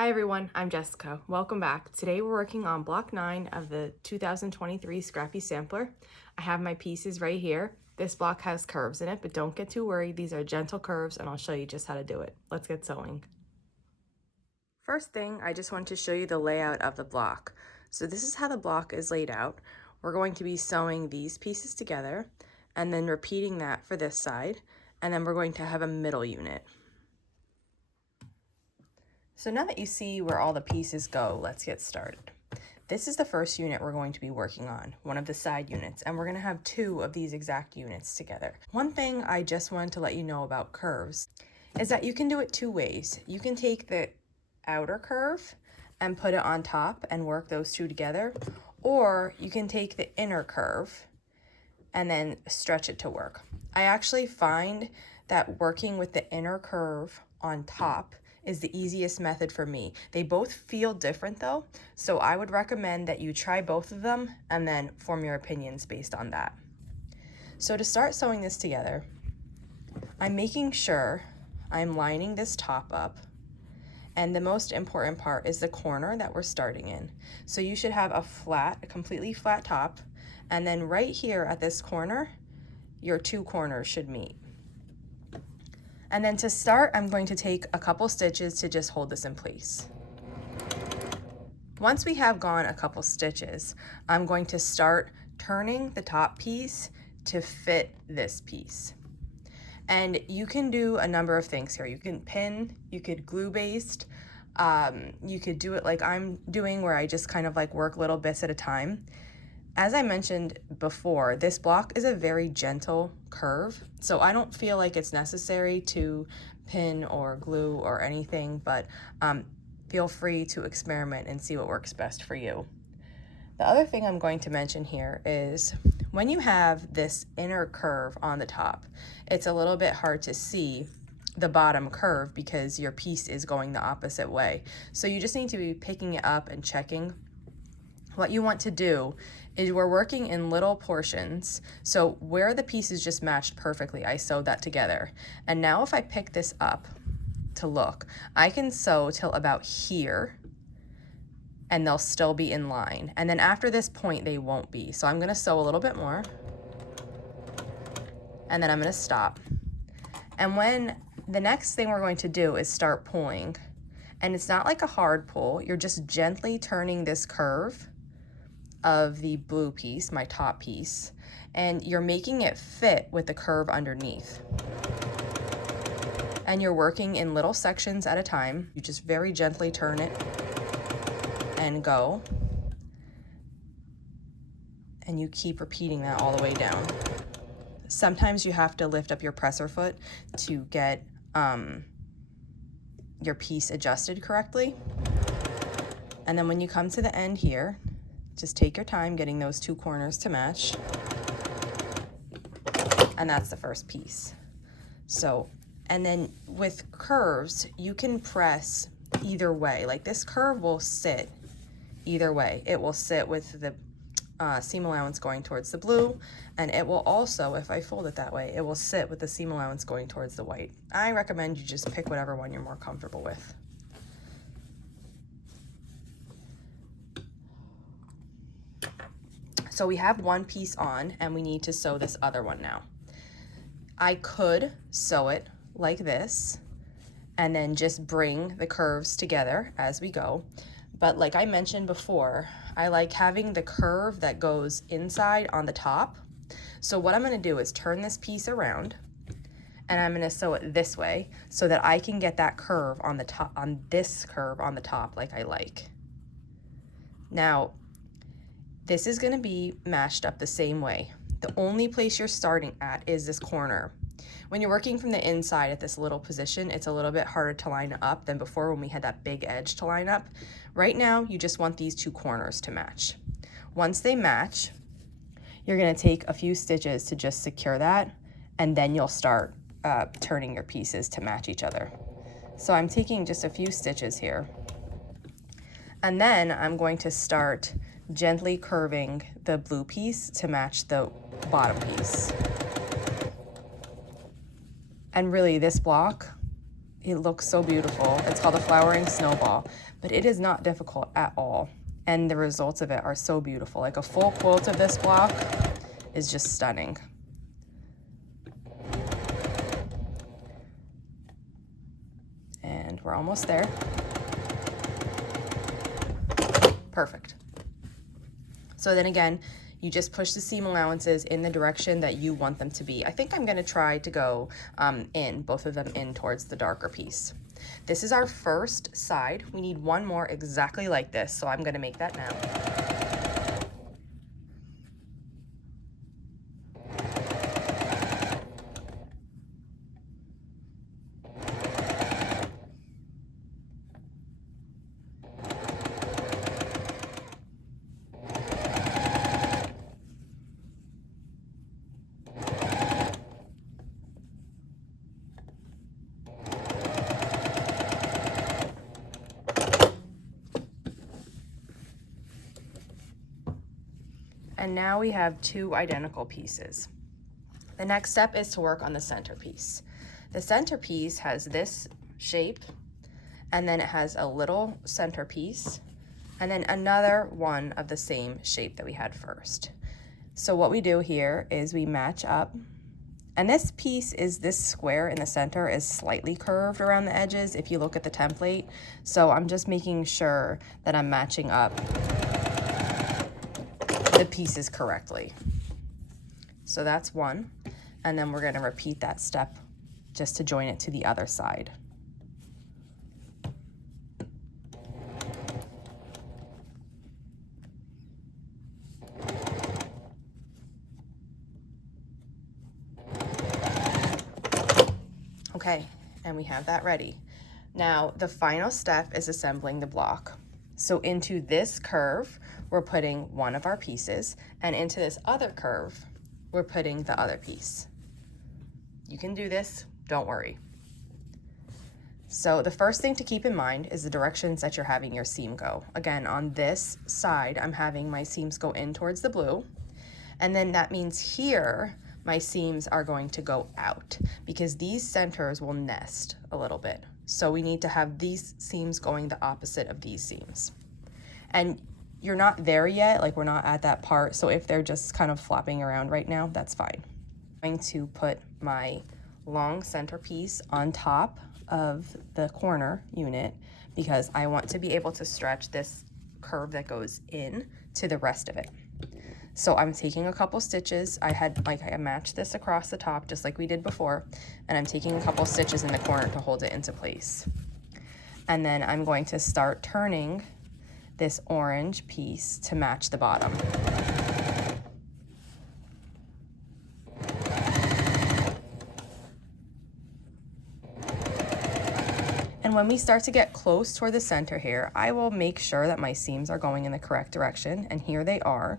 Hi everyone, I'm Jessica. Welcome back. Today we're working on block 9 of the 2023 Scrappy Sampler. I have my pieces right here. This block has curves in it, but don't get too worried. These are gentle curves and I'll show you just how to do it. Let's get sewing. First thing, I just want to show you the layout of the block. So this is how the block is laid out. We're going to be sewing these pieces together and then repeating that for this side, and then we're going to have a middle unit. So now that you see where all the pieces go, let's get started. This is the first unit we're going to be working on, one of the side units, and we're going to have 2 of these exact units together. One thing I just wanted to let you know about curves is that you can do it 2 ways. You can take the outer curve and put it on top and work those 2 together, or you can take the inner curve and then stretch it to work. I actually find that working with the inner curve on top is the easiest method for me. They both feel different though, so I would recommend that you try both of them and then form your opinions based on that. So to start sewing this together, I'm making sure I'm lining this top up, and the most important part is the corner that we're starting in. So you should have a completely flat top, and then right here at this corner, your 2 corners should meet. And then to start, I'm going to take a couple stitches to just hold this in place. Once we have gone a couple stitches, I'm going to start turning the top piece to fit this piece. And you can do a number of things here. You can pin, you could glue based, you could do it like I'm doing, where I just kind of like work little bits at a time. As I mentioned before, this block is a very gentle curve, so I don't feel like it's necessary to pin or glue or anything, but feel free to experiment and see what works best for you. The other thing I'm going to mention here is when you have this inner curve on the top, it's a little bit hard to see the bottom curve because your piece is going the opposite way. So you just need to be picking it up and checking. What you want to do is we're working in little portions, so where the pieces just matched perfectly, I sewed that together. And now if I pick this up to look, I can sew till about here and they'll still be in line. And then after this point, they won't be. So I'm gonna sew a little bit more and then I'm gonna stop. And when the next thing we're going to do is start pulling, and it's not like a hard pull, you're just gently turning this curve of the blue piece, my top piece, and you're making it fit with the curve underneath. And you're working in little sections at a time. You just very gently turn it and go. And you keep repeating that all the way down. Sometimes you have to lift up your presser foot to get your piece adjusted correctly. And then when you come to the end here, just take your time getting those 2 corners to match. And that's the first piece. So, and then with curves, you can press either way. Like this curve will sit either way. It will sit with the seam allowance going towards the blue, and it will also, if I fold it that way, it will sit with the seam allowance going towards the white. I recommend you just pick whatever one you're more comfortable with. So we have one piece on and we need to sew this other one now. I could sew it like this and then just bring the curves together as we go. But like I mentioned before, I like having the curve that goes inside on the top. So what I'm gonna do is turn this piece around and I'm gonna sew it this way so that I can get that curve on the top, on this curve on the top like I like. Now, this is gonna be matched up the same way. The only place you're starting at is this corner. When you're working from the inside at this little position, it's a little bit harder to line up than before when we had that big edge to line up. Right now, you just want these 2 corners to match. Once they match, you're gonna take a few stitches to just secure that, and then you'll start turning your pieces to match each other. So I'm taking just a few stitches here. And then I'm going to start gently curving the blue piece to match the bottom piece. And really this block It looks so beautiful. It's called a flowering snowball, but it is not difficult at all. And the results of it are so beautiful. Like a full quilt of this block is just stunning. And we're almost there. Perfect. So then again, you just push the seam allowances in the direction that you want them to be. I think I'm gonna try to go both of them in towards the darker piece. This is our first side. We need one more exactly like this, so I'm gonna make that now. And now we have two identical pieces. The next step is to work on the centerpiece. The centerpiece has this shape, and then it has a little centerpiece, and then another one of the same shape that we had first. So what we do here is we match up, and this piece is this square in the center is slightly curved around the edges if you look at the template. So I'm just making sure that I'm matching up the pieces correctly. So that's one, and then we're going to repeat that step just to join it to the other side. Okay, and we have that ready. Now the final step is assembling the block. So into this curve, we're putting one of our pieces, and into this other curve, we're putting the other piece. You can do this, don't worry. So the first thing to keep in mind is the directions that you're having your seam go. Again, on this side, I'm having my seams go in towards the blue, and then that means here, my seams are going to go out because these centers will nest a little bit. So we need to have these seams going the opposite of these seams. And you're not there yet, like we're not at that part. So if they're just kind of flopping around right now, that's fine. I'm going to put my long centerpiece on top of the corner unit because I want to be able to stretch this curve that goes in to the rest of it. So I'm taking a couple stitches. I matched this across the top just like we did before, and I'm taking a couple stitches in the corner to hold it into place. And then I'm going to start turning this orange piece to match the bottom. And when we start to get close toward the center here, I will make sure that my seams are going in the correct direction, and here they are.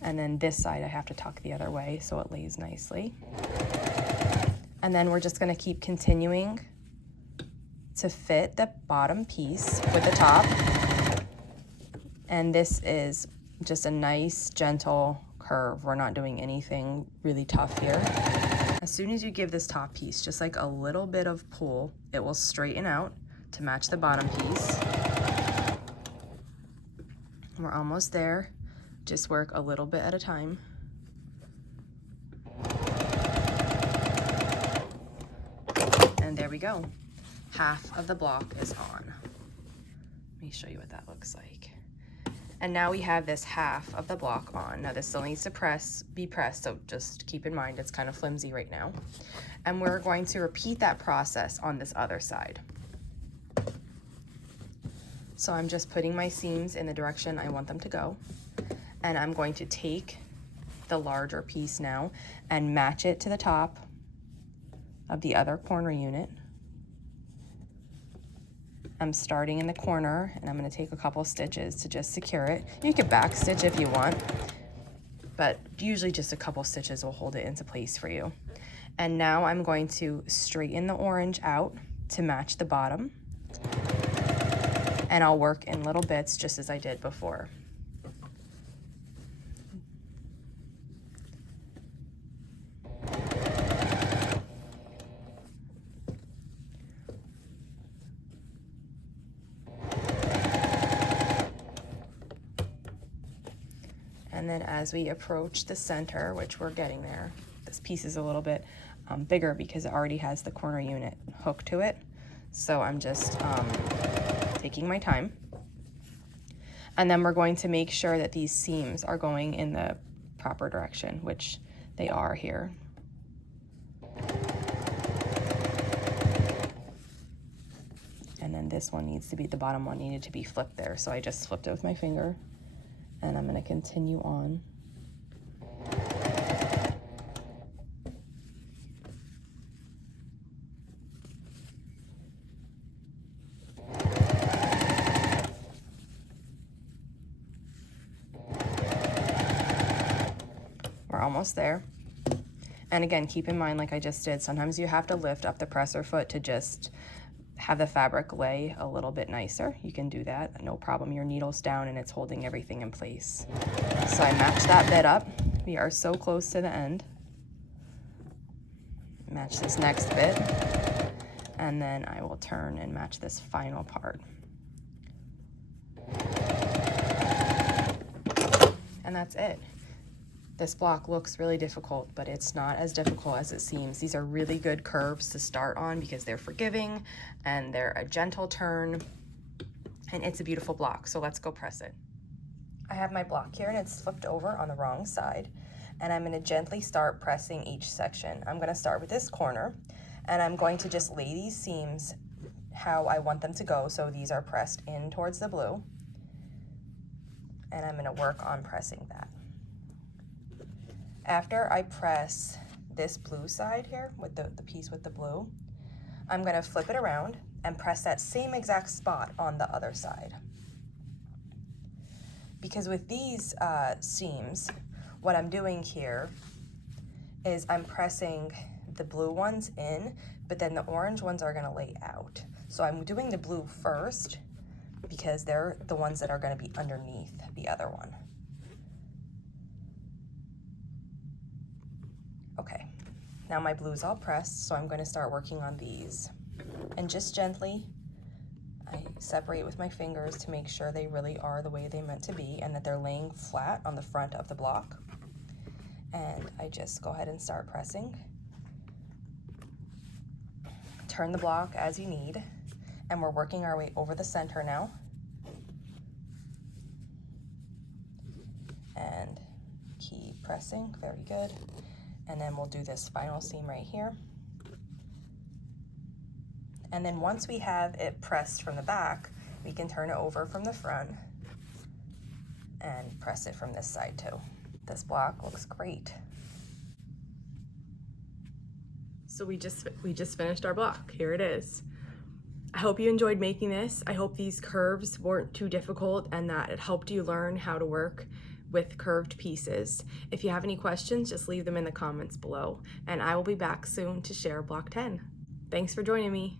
And then this side I have to tuck the other way so it lays nicely. And then we're just gonna keep continuing to fit the bottom piece with the top. And this is just a nice, gentle curve. We're not doing anything really tough here. As soon as you give this top piece just like a little bit of pull, it will straighten out to match the bottom piece. We're almost there. Just work a little bit at a time. And there we go. Half of the block is on. Let me show you what that looks like. And now we have this half of the block on. Now this still needs to be pressed, so just keep in mind it's kind of flimsy right now. And we're going to repeat that process on this other side. So I'm just putting my seams in the direction I want them to go. And I'm going to take the larger piece now and match it to the top of the other corner unit. I'm starting in the corner, and I'm going to take a couple stitches to just secure it. You could back stitch if you want, but usually just a couple stitches will hold it into place for you. And now I'm going to straighten the orange out to match the bottom, and I'll work in little bits just as I did before. And then as we approach the center, which we're getting there, this piece is a little bit bigger because it already has the corner unit hooked to it. So I'm just taking my time. And then we're going to make sure that these seams are going in the proper direction, which they are here. And then this one needs to be, the bottom one needed to be flipped there. So I just flipped it with my finger, and I'm going to continue on. We're almost there. And again, keep in mind, like I just did, sometimes you have to lift up the presser foot to just have the fabric lay a little bit nicer. You can do that, no problem. Your needle's down and it's holding everything in place. So I matched that bit up. We are so close to the end. Match this next bit, and then I will turn and match this final part. And that's it. This block looks really difficult, but it's not as difficult as it seems. These are really good curves to start on because they're forgiving and they're a gentle turn, and it's a beautiful block. So let's go press it. I have my block here and it's flipped over on the wrong side, and I'm going to gently start pressing each section. I'm going to start with this corner, and I'm going to just lay these seams how I want them to go. So these are pressed in towards the blue, and I'm going to work on pressing that. After I press this blue side here with the piece with the blue, I'm going to flip it around and press that same exact spot on the other side. Because with these seams, what I'm doing here is I'm pressing the blue ones in, but then the orange ones are going to lay out. So I'm doing the blue first because they're the ones that are going to be underneath the other one. Okay, now my blue's all pressed, so I'm going to start working on these. And just gently, I separate with my fingers to make sure they really are the way they're meant to be and that they're laying flat on the front of the block. And I just go ahead and start pressing. Turn the block as you need, and we're working our way over the center now. And keep pressing, very good. And then we'll do this final seam right here. And then once we have it pressed from the back, we can turn it over from the front and press it from this side too. This block looks great. So we just finished our block. Here it is. I hope you enjoyed making this. I hope these curves weren't too difficult and that it helped you learn how to work with curved pieces. If you have any questions, just leave them in the comments below, and I will be back soon to share block 10. Thanks for joining me.